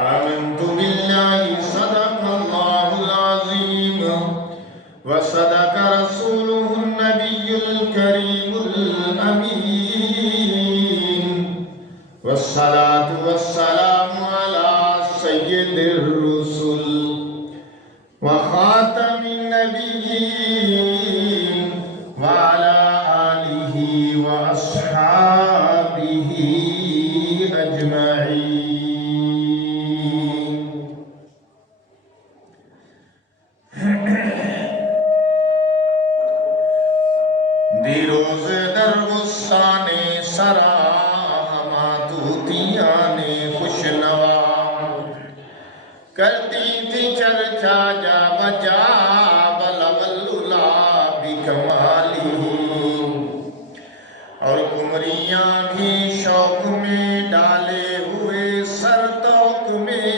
آمنت بالله صدق الله العظيم وصدق رسوله النبي الكريم الأمين والصلاة والسلام على سيد الرسل وخاتم النبيين وعلى آله وأصحابه أجمعين. دیروز در غصان سرا ماتوتیاں نے خوشنوا کرتی تھی چرچا جا بجا بلغ العلا بکمالی اور کمریاں بھی شوق میں ڈالے ہوئے سر توق میں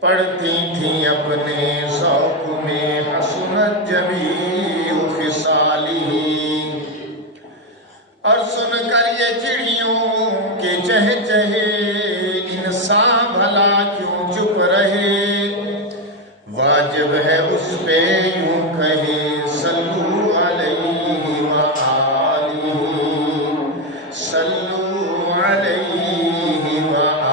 پڑھتی تھیں اپنے ذوق میں حسنت جمیع خصالی. اور سن کر یہ چڑیوں کے چہے چہے انسان بھلا کیوں چپ رہے واجب ہے اس پہ یوں کہے صلو علیہ وآلہ صلو علیہ وآلہ.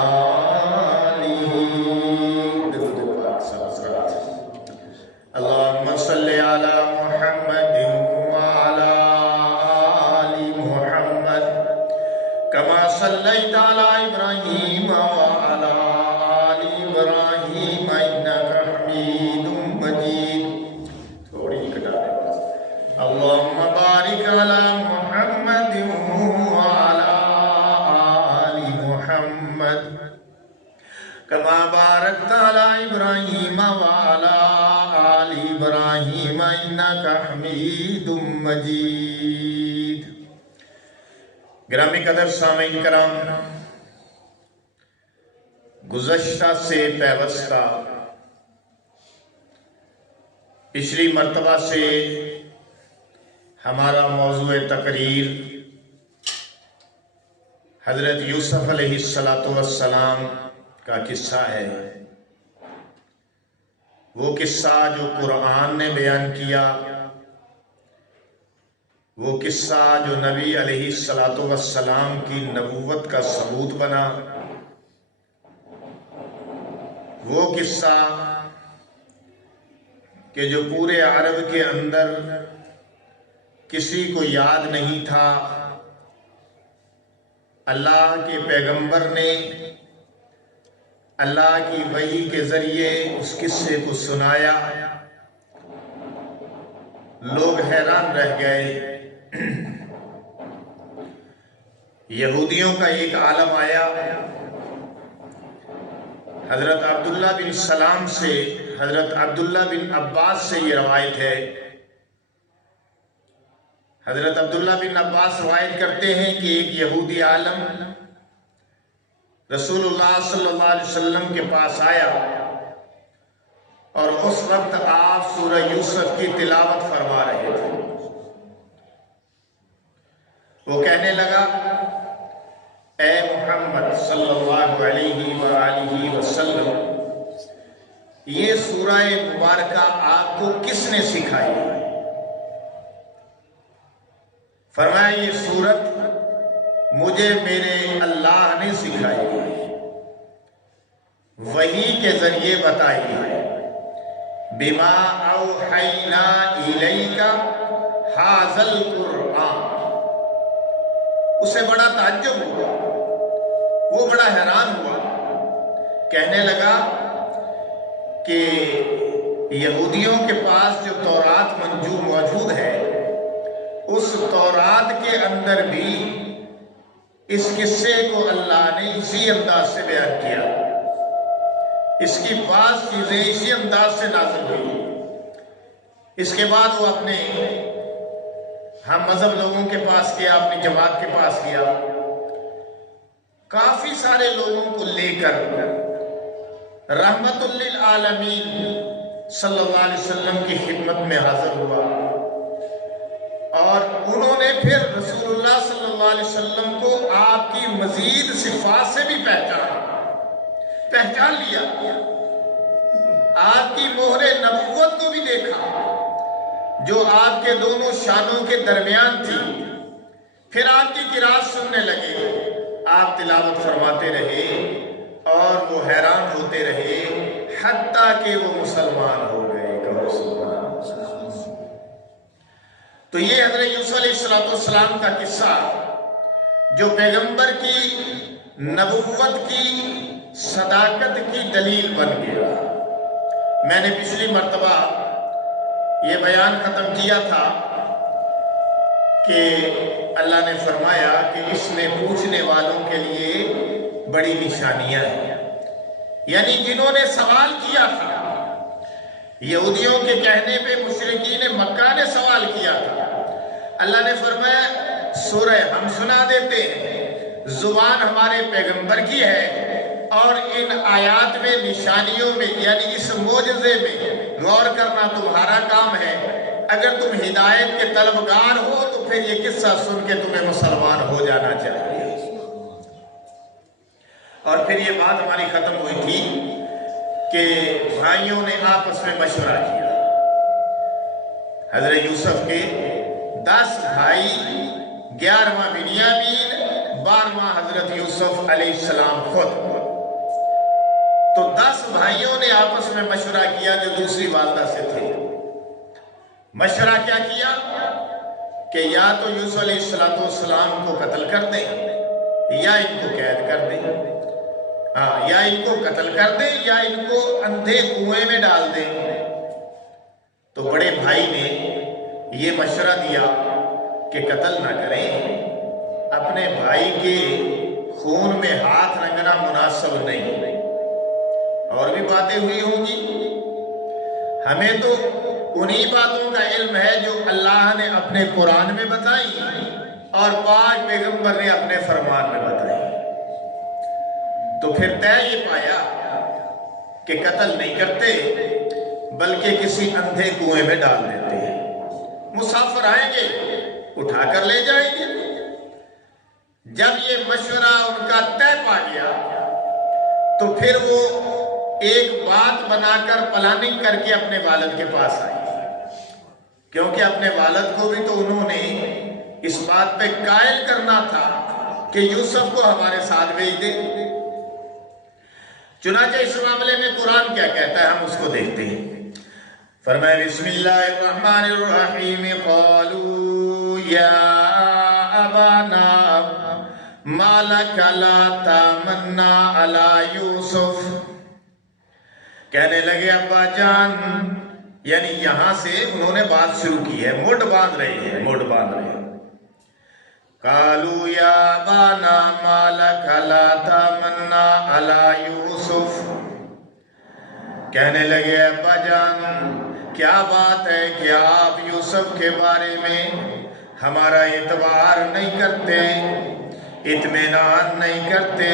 اللہم صلی علی محمد وعلی آل محمد کما صلیت علی ابراہیم وعلی آل ابراہیم انک حمید مجید. تھوڑی کٹا دیں. اللہم بارک علی محمد وعلی آل محمد کما بارکت علی ابراہیم وعلی آل ابراہیم انک حمید مجید. گرامی قدر سامعین کرام، گزشتہ سے پیوستہ پچھلی مرتبہ سے ہمارا موضوع تقریر حضرت یوسف علیہ السلام کا قصہ ہے. وہ قصہ جو قرآن نے بیان کیا، وہ قصہ جو نبی علیہ السلام کی نبوت کا ثبوت بنا، وہ قصہ کہ جو پورے عرب کے اندر کسی کو یاد نہیں تھا، اللہ کے پیغمبر نے اللہ کی وحی کے ذریعے اس قصے کو سنایا. لوگ حیران رہ گئے. یہودیوں کا ایک عالم آیا، حضرت عبداللہ بن سلام سے، حضرت عبداللہ بن عباس سے یہ روایت ہے. حضرت عبداللہ بن عباس روایت کرتے ہیں کہ ایک یہودی عالم رسول اللہ صلی اللہ علیہ وسلم کے پاس آیا اور اس وقت آپ سورہ یوسف کی تلاوت فرما رہے تھے. وہ کہنے لگا، اے محمد صلی اللہ علیہ وآلہ وسلم، یہ سورہ مبارکہ آپ کو کس نے سکھائی؟ فرمایا، یہ سورت مجھے میرے اللہ نے سکھائی، وحی کے ذریعے بتائی ہے. بما اوحینا الیک ھذا القرآن. اسے بڑا تعجب ہوا، وہ بڑا حیران ہوا. کہنے لگا کہ یہودیوں کے پاس جو تورات موجود ہے، اس تورات کے اندر بھی اس قصے کو اللہ نے اسی انداز سے بیان کیا. اس کی بعض چیزیں اسی انداز سے نازل ہوئی. اس کے بعد وہ اپنے ہم مذہب لوگوں کے پاس گیا، اپنی جماعت کے پاس گیا، کافی سارے لوگوں کو لے کر رحمت للعالمین صلی اللہ علیہ وسلم کی خدمت میں حاضر ہوا، اور انہوں نے پھر رسول اللہ صلی اللہ علیہ وسلم کو آپ کی مزید صفات سے بھی پہچان لیا، آپ کی مہر نبوت کو بھی دیکھا جو آپ کے دونوں شانوں کے درمیان تھی. پھر آپ کی قرات سننے لگے، آپ تلاوت فرماتے رہے اور وہ حیران ہوتے رہے حتیٰ کہ وہ مسلمان ہو گئے. تو یہ حضرت یوسف علیہ السلام کا قصہ جو پیغمبر کی نبوت کی صداقت کی دلیل بن گیا. میں نے پچھلی مرتبہ یہ بیان ختم کیا تھا کہ اللہ نے فرمایا کہ اس میں پوچھنے والوں کے لیے بڑی نشانیاں ہیں، یعنی جنہوں نے سوال کیا تھا، یہودیوں کے کہنے پہ مشرکین مکہ نے سوال کیا تھا، اللہ نے فرمایا سورہ ہم سنا دیتے ہیں، زبان ہمارے پیغمبر کی ہے، اور ان آیات میں نشانیوں میں یعنی اس معجزے میں غور کرنا تمہارا کام ہے. اگر تم ہدایت کے طلبگار ہو تو پھر یہ قصہ سن کے تمہیں مسلمان ہو جانا چاہیے. اور پھر یہ بات ہماری ختم ہوئی تھی کہ بھائیوں نے آپس میں مشورہ کیا. حضرت یوسف کے 10 بھائی، 11واں بنیامین، 12واں حضرت یوسف علیہ السلام خود. تو 10 بھائیوں نے آپس میں مشورہ کیا جو دوسری والدہ سے تھے. مشورہ کیا کیا کہ یا تو یوسف علیہ السلام کو قتل کر دیں یا ان کو قید کر دیں. یا ان کو قتل کر دیں یا ان کو اندھے کنویں میں ڈال دیں. تو بڑے بھائی نے یہ مشورہ دیا کہ قتل نہ کریں، اپنے بھائی کے خون میں ہاتھ رنگنا مناسب نہیں. اور بھی باتیں ہوئی ہوں گی، ہمیں تو انہی باتوں کا علم ہے جو اللہ نے اپنے قرآن میں بتائی اور پاک پیغمبر نے اپنے فرمان میں بتائی. تو پھر طے یہ پایا کہ قتل نہیں کرتے بلکہ کسی اندھے کنویں میں ڈال دیتے ہیں. مسافر آئیں گے اٹھا کر لے جائیں گے. جب یہ مشورہ ان کا طے پا گیا تو پھر وہ ایک بات بنا کر پلاننگ کر کے اپنے والد کے پاس آئے، کیونکہ اپنے والد کو بھی تو انہوں نے اس بات پہ قائل کرنا تھا کہ یوسف کو ہمارے ساتھ بھیج دے. چنانچہ اس معاملے میں قرآن کیا کہتا ہے ہم اس کو دیکھتے ہیں. فرمائے بسم اللہ الرحمن الرحیم قالوا یا ابانا ما لک لا تمنا علی یوسف. کہنے لگے ابا جان، یعنی یہاں سے انہوں نے بات شروع کی ہے، موڈ باندھ رہے ہیں. قالوا یا ابانا ما لک لا تمنا علی یوسف. کہنے لگے ابا جان کیا بات ہے کہ آپ یوسف کے بارے میں ہمارا اعتبار نہیں کرتے، اطمینان نہیں کرتے.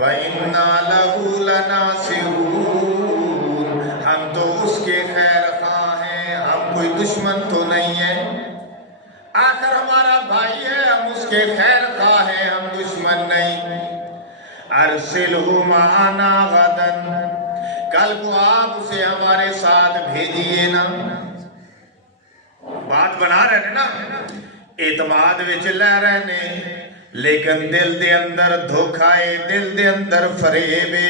وَإِنَّا لَهُ لَنَاصِحُونَ. ہم تو اس کے خیر خواہ ہیں، ہم کوئی دشمن تو نہیں ہے. آخر ہمارا بھائی ہے، ہم اس کے خیر خواہ ہیں، ہم دشمن نہیں. ارسلہ معنا غدا. کل کو آپ اسے ہمارے ساتھ بھیجیے نا. بات بنا رہے نا، اعتماد وچ لے رہے نے، لیکن دل دے اندر دھوکھائے، دل دے اندر فریبے،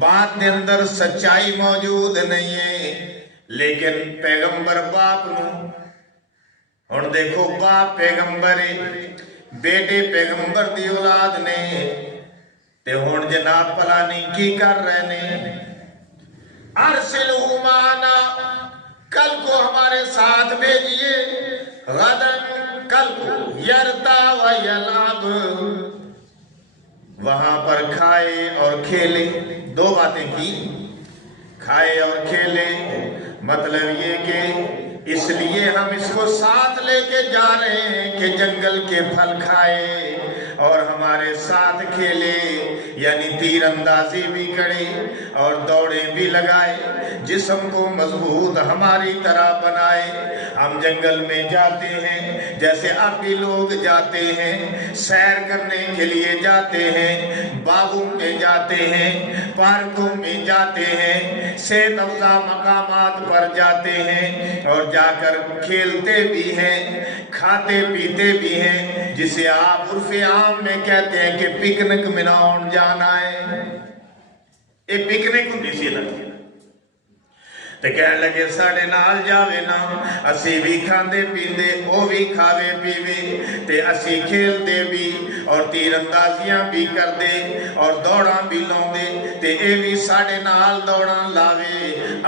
بات دے اندر سچائی موجود نہیں ہے. لیکن پیغمبر باپ نو ہن دیکھو، باپ پیغمبر بیٹے پیغمبر دی اولاد نے، تے ہن جناب پلاننگ کی کر رہے نے. ارسلہ معنا، کل کو ہمارے ساتھ بھیجیے، غدن، کل کو، یرتا و یلعب، وہاں پر کھائے اور کھیلے. 2 باتیں کی، کھائے اور کھیلے. مطلب یہ کہ اس لیے ہم اس کو ساتھ لے کے جا رہے ہیں کہ جنگل کے پھل کھائے اور ہمارے ساتھ کھیلے، یعنی تیر اندازی بھی کرے اور دوڑیں بھی لگائے، جسم کو مضبوط ہماری طرح بنائے۔ ہم جنگل میں جاتے ہیں جیسے اب بھی لوگ جاتے ہیں، سیر کرنے کے لیے جاتے ہیں، باغوں میں جاتے ہیں، پارکوں میں جاتے ہیں، صحت افزا مقامات پر جاتے ہیں اور جا کر کھیلتے بھی ہیں، کھاتے پیتے بھی ہیں، جسے آپ عرف عام میں کہتے ہیں کہ پکنک مناؤن جانا ہے۔ یہ پکنک ہوں سی لگتی ہے تے کہنے لگے ساڑے نال جاوے نا، اسی بھی کھاندے پیندے، او بھی کھاوے پیوے، تے اسی کھیل دے بھی اور تیر اندازیاں بھی کر دے اور دوڑاں بھی لوں دے، تے اے بھی ساڑے نال دوڑاں لاوے۔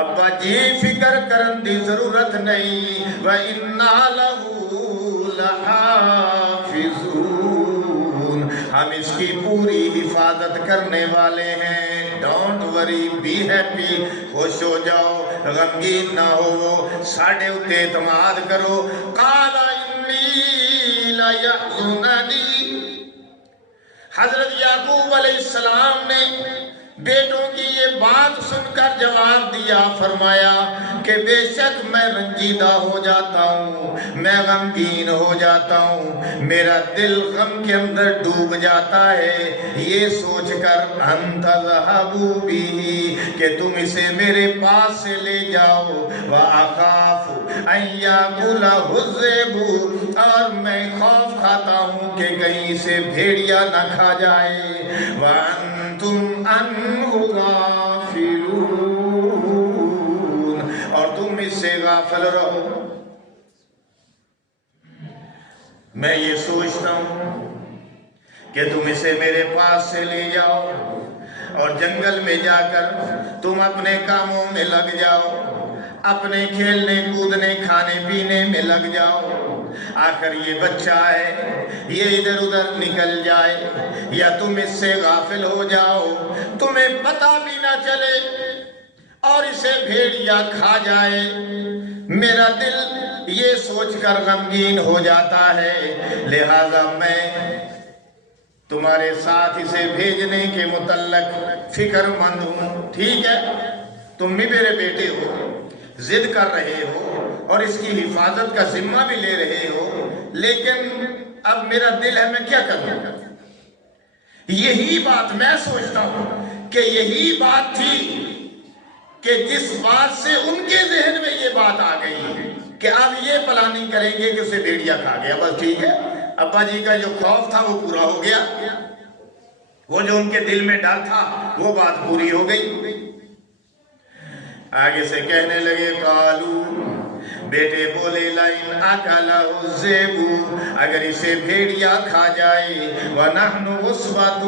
ابا جی فکر کرن دی ضرورت نہیں، وَإِنَّا لَهُ لَحَافِظُونَ، ہم اس کی پوری حفاظت کرنے والے ہیں۔ ڈونٹ وری، بی ہیپی، خوش ہو جاؤ، غمگین نہ ہو، ساڑھے اتے اعتماد کرو۔ قَالَ إِنِّي لَيَحْزُنَنِي، حضرت یعقوب علیہ السلام نے بیٹوں کی یہ بات سن کر جواب دیا، فرمایا کہ بے شک میں رنجیدہ ہو جاتا ہوں، میں غمگین ہو جاتا ہوں، میرا دل غم کے اندر ڈوب جاتا ہے یہ سوچ کر ان تذهبوا به، کہ تم اسے میرے پاس سے لے جاؤ، وَأَخَافُ أَن يَأْكُلَهُ الذِّئْبُ، اور میں خوف کھاتا ہوں کہ کہیں اسے بھیڑیا نہ کھا جائے، وَأَنْتُمْ عَنْهُ غَافِلُونَ، اور تم اس سے غافل رہو۔ میں یہ سوچتا ہوں کہ تم اسے میرے پاس سے لے جاؤ اور جنگل میں جا کر تم اپنے کاموں میں لگ جاؤ، اپنے کھیلنے کودنے کھانے پینے میں لگ جاؤ، آخر یہ بچہ ہے یہ ادھر ادھر نکل جائے، یا تم اس سے غافل ہو جاؤ، تمہیں پتہ بھی نہ چلے اور اسے بھیڑیا کھا جائے۔ میرا دل یہ سوچ کر غمگین ہو جاتا ہے، لہذا میں تمہارے ساتھ اسے بھیجنے کے متعلق فکر مند ہوں۔ ٹھیک ہے، تم بھی میرے بیٹے ہو، ضد کر رہے ہو اور اس کی حفاظت کا ذمہ بھی لے رہے ہو، لیکن اب میرا دل ہے، میں کیا کروں؟ یہی بات میں سوچتا ہوں کہ یہی بات تھی کہ جس بات سے ان کے ذہن میں یہ بات آ گئی کہ اب یہ پلاننگ کریں گے کہ اسے بھیڑیا کھا گیا۔ بس ٹھیک ہے، ابا جی کا جو خوف تھا وہ پورا ہو گیا، وہ جو ان کے دل میں ڈر تھا وہ بات پوری ہو گئی۔ آگے سے کہنے لگے قالو، بیٹے بولے لئن اکلہ الذئب، اگر اسے بھیڑیا کھا جائے، ونحن عصبۃ،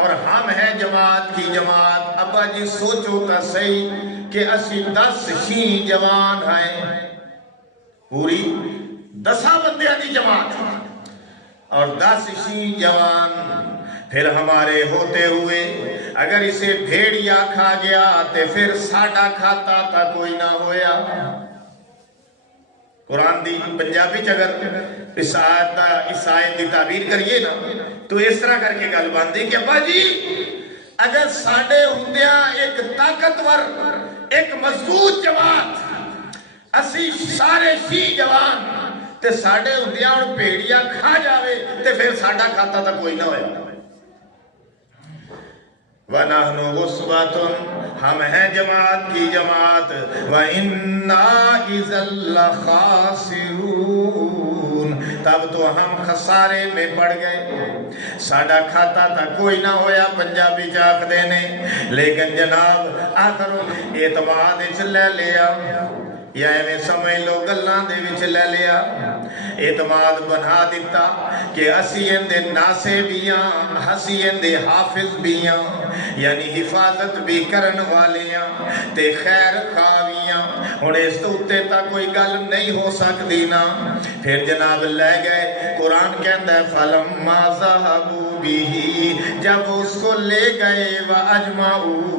اور ہم ہیں جماعت کی جماعت۔ ابا جی سوچو تا صحیح کہ اسی 10 شیں جوان ہیں، پوری 10 بندیاں دی جماعت اور 10 شیں جوان، پھر ہمارے ہوتے ہوئے اگر اسے بھیڑیا کھا گیا تے پھر ساڈا کھاتا تا کوئی نہ ہویا۔ قرآن دی پنجابی اگر اس آیت دی تعبیر کریے نا تو اس طرح کر کے گل باندھی کہ ابا جی اگر ساڈے ہوندیاں ایک طاقتور ایک مضبوط جماعت، اسی سارے شی جوان تے ساڈے ہوندیاں ہن بھیڑیا کھا جاوے تے پھر ساڈا کھاتا تا کوئی نہ ہویا۔ وَنَحْنُ عُصْبَةٌ، ہم ہیں جماعت کی جماعت، وَإِنَّا إِذًا لَخَاسِرُونَ، تب تو ہم خسارے میں پڑ گئے، ساڈا کھاتا تھا کوئی نہ ہویا پنجابی چاک دینے، لیکن جناب آخر اعتماد اچھ لے لیا، یا ایویں سمجھ لو گلاں دے وچ لے لیا، اعتماد بنا دیتا کہ اسی اندے ناسے بیاں، ہسی اندے حافظ بیاں، یعنی حفاظت بھی کرن والیاں تے خیر خواہیاں، ہن اس تو اتے تا کوئی گل نہیں ہو سکتی نا۔ پھر جناب لے گئے، قرآن کہتا ہے فَلَمَّا ذَهَبُوا بِهِ، جب اس کو لے گئے وَأَجْمَعُوا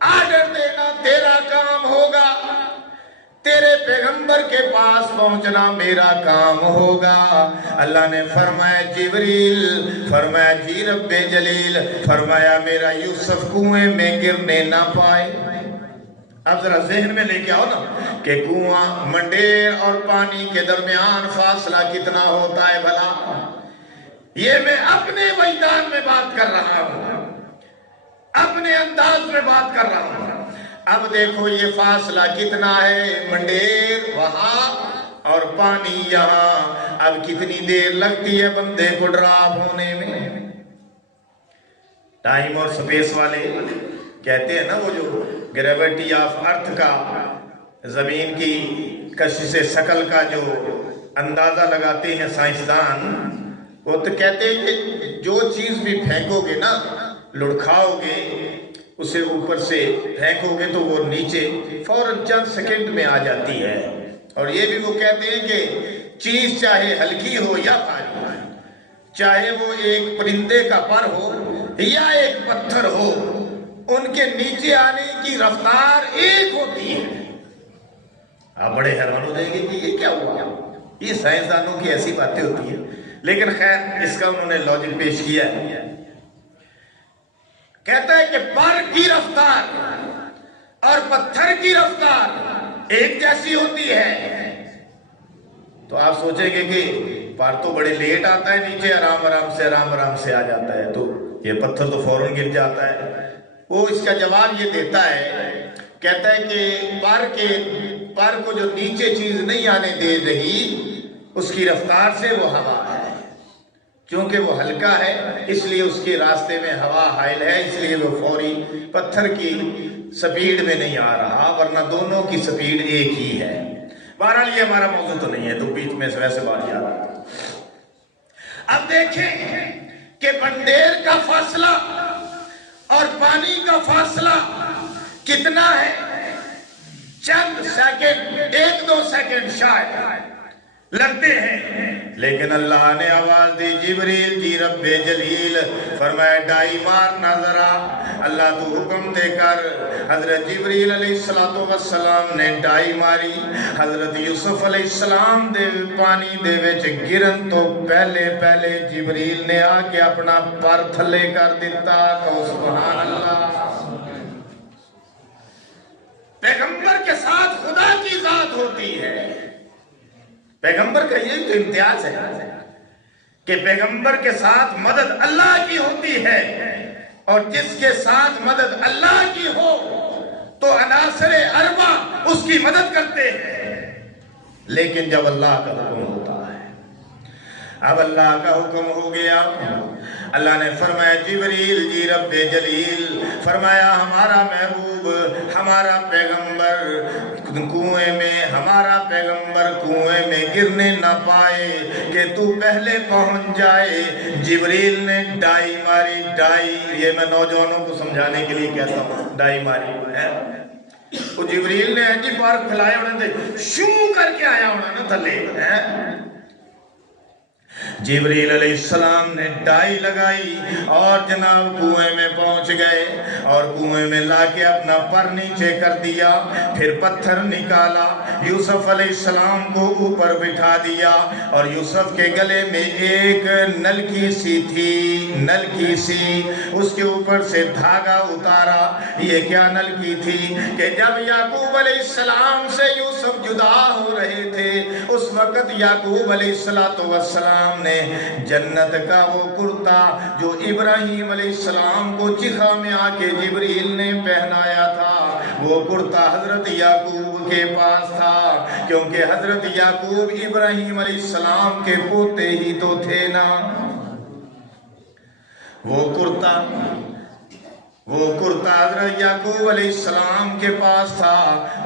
آرڈر دینا تیرا کام ہوگا، تیرے پیغمبر کے پاس پہنچنا میرا کام ہوگا۔ اللہ نے فرمایا جبریل، فرمایا جی رب جلیل، فرمایا میرا یوسف کنویں میں گرنے نہ پائے۔ اب ذرا ذہن میں لے کے آؤ نا کہ کنواں منڈیر اور پانی کے درمیان فاصلہ کتنا ہوتا ہے بھلا۔ یہ میں اپنے وجدان میں بات کر رہا ہوں، اپنے انداز میں بات کر رہا ہوں۔ اب دیکھو یہ فاصلہ کتنا ہے، منڈیر وہاں اور پانی یہاں، اب کتنی دیر لگتی ہے بندے کو ڈراپ ہونے میں۔ ٹائم اور سپیس والے کہتے ہیں نا، وہ جو گریویٹی آف ارتھ کا، زمین کی کشش ثقل کا جو اندازہ لگاتے ہیں سائنسدان، وہ تو کہتے ہیں کہ جو چیز بھی پھینکو گے نا، لڑکھاؤ گے اسے، اوپر سے پھینکو گے تو وہ نیچے فوراً چند سیکنڈ میں آ جاتی ہے۔ اور یہ بھی وہ کہتے ہیں کہ چیز چاہے ہلکی ہو یا بھاری، چاہے وہ ایک پرندے کا پر ہو یا ایک پتھر ہو، ان کے نیچے آنے کی رفتار ایک ہوتی ہے۔ آپ بڑے حیران ہو جائیں گے کہ یہ کیا ہوا، یہ سائنسدانوں کی ایسی باتیں ہوتی ہیں، لیکن خیر اس کا انہوں نے لاجک پیش کیا ہے۔ کہتا ہے کہ پر کی رفتار اور پتھر کی رفتار ایک جیسی ہوتی ہے، تو آپ سوچیں گے کہ پر تو بڑے لیٹ آتا ہے نیچے، آرام آرام سے آ جاتا ہے، تو یہ پتھر تو فوراً گر جاتا ہے۔ وہ اس کا جواب یہ دیتا ہے، کہتا ہے کہ پر کو جو نیچے چیز نہیں آنے دے رہی، اس کی رفتار سے وہ ہوا ہے، کیونکہ وہ ہلکا ہے اس لیے اس کے راستے میں ہوا حائل ہے، اس لیے وہ فوری پتھر کی سپیڈ میں نہیں آ رہا، ورنہ دونوں کی سپیڈ ایک ہی ہے۔ بہرحال یہ ہمارا موضوع تو نہیں ہے، تو بیچ میں سے ویسے بات یاد آتی۔ اب دیکھیں کہ منڈیر کا فاصلہ اور پانی کا فاصلہ کتنا ہے، چند سیکنڈ، 1-2 سیکنڈ شاید لگتے ہیں، لیکن اللہ نے آواز دی جبریل جی رب جلیل، فرمایا ڈائی مارنا ذرا، اللہ تو حکم دے کر۔ حضرت جبریل علیہ السلام نے ڈائی ماری، حضرت یوسف علیہ السلام دے پانی دے وچ گرن تو پہلے جبریل نے آ کے اپنا پر تھلے کر دیتا، تو سبحان اللہ۔ پیغمبر کے ساتھ خدا کی ذات ہوتی ہے، پیغمبر کا یہ تو امتیاز ہے کہ پیغمبر کے ساتھ مدد اللہ کی ہوتی ہے، اور جس کے ساتھ مدد اللہ کی ہو تو عناصر اربع اس کی مدد کرتے ہیں، لیکن جب اللہ کا حکم ہوتا ہے، اب اللہ کا حکم ہو گیا، اللہ نے فرمایا جبریل جی رب جلیل، فرمایا ہمارا محبوب، ہمارا پیغمبر کنویں میں، ہمارا پیغمبر کنویں میں گرنے نہ پائے کہ تو پہلے پہنچ جائے۔ جبریل نے ڈائی ماری، ڈائی یہ میں نوجوانوں کو سمجھانے کے لیے کہتا ہوں، ڈائی ماری ہے، وہ جبریل نے جی پار کھلائے ہونے دے، شوں کر کے آیا ہونا نا تھلے ہے۔ جبریل علیہ السلام نے ڈائی لگائی اور جناب کنویں میں پہنچ گئے، اور کنویں میں لا کے اپنا پر نیچے کر دیا، پھر پتھر نکالا، یوسف علیہ السلام کو اوپر بٹھا دیا، اور یوسف کے گلے میں ایک نلکی سی تھی، نلکی سی، اس کے اوپر سے دھاگا اتارا۔ یہ کیا نلکی تھی کہ جب یعقوب علیہ السلام سے یوسف جدا ہو رہے تھے، اس وقت یعقوب علیہ السلام نے جنت کا وہ کرتا جو ابراہیم علیہ السلام کو چکھا میں آ کے جبریل نے پہنایا تھا، وہ کرتا حضرت یعقوب کے پاس تھا، کیونکہ حضرت یعقوب ابراہیم علیہ السلام کے پوتے ہی تو تھے نا۔ وہ کرتا حضرت یعقوب علیہ السلام کے پاس تھا،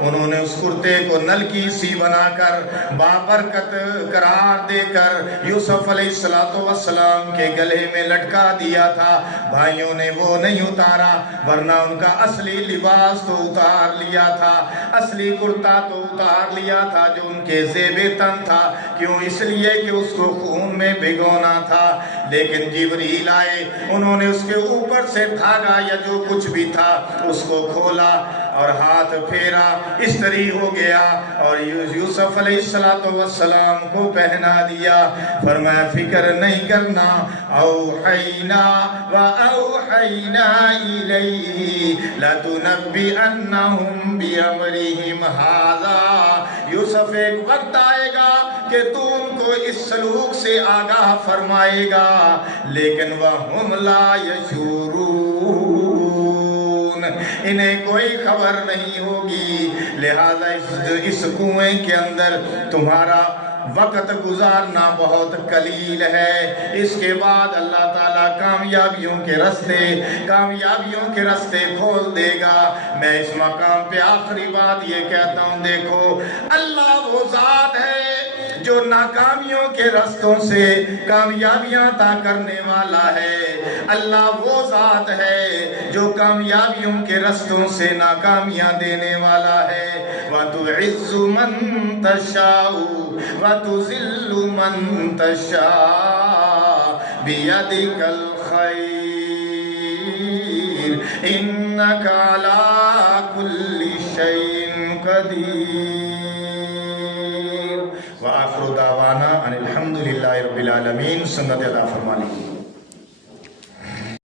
انہوں نے اس کرتے کو نلکی سی بنا کر بابرکت قرار دے کر یوسف علیہ السلام کے گلے میں لٹکا دیا تھا۔ بھائیوں نے وہ نہیں اتارا، ورنہ ان کا اصلی لباس تو اتار لیا تھا، اصلی کرتا تو اتار لیا تھا جو ان کے زیب تن تھا، کیوں؟ اس لیے کہ اس کو خون میں بھگونا تھا۔ لیکن جبریل آئے، انہوں نے اس کے اوپر سے دھاگا یا جو جو کچھ بھی تھا اس کو کھولا اور ہاتھ پھیرا، استری ہو گیا اور یوسف علیہ السلام کو پہنا دیا۔ فرمایا فکر نہیں کرنا، اوحینا واوحینا الیہ لتنبئنہم بامرہم ھذا، یوسف ایک وقت آئے گا کہ تو ان کو اس سلوک سے آگاہ فرمائے گا، لیکن وَهُمْ لَا يَشْعُرُونَ، انہیں کوئی خبر نہیں ہوگی۔ لہذا اس کنویں کے اندر تمہارا وقت گزارنا بہت قلیل ہے، اس کے بعد اللہ تعالیٰ کامیابیوں کے راستے کھول دے گا۔ میں اس مقام پہ آخری بات یہ کہتا ہوں، دیکھو اللہ وہ ذات ہے جو ناکامیوں کے راستوں سے کامیابیاں عطا کرنے والا ہے۔ اللہ وہ ذات ہے جو کامیابیوں کے راستوں سے ناکامیاں دینے والا ہے۔ وَتُعِزُّ مَن تَشَاءُ وَتُذِلُّ مَن تَشَاءُ بِيَدِكَ الْخَيْرُ إِنَّكَ عَلَىٰ كُلِّ شَيْءٍ قَدِيرٌ۔ وآخر دعوانا ان الحمدللہ رب العالمین۔ سنت ادا فرما لیجیے۔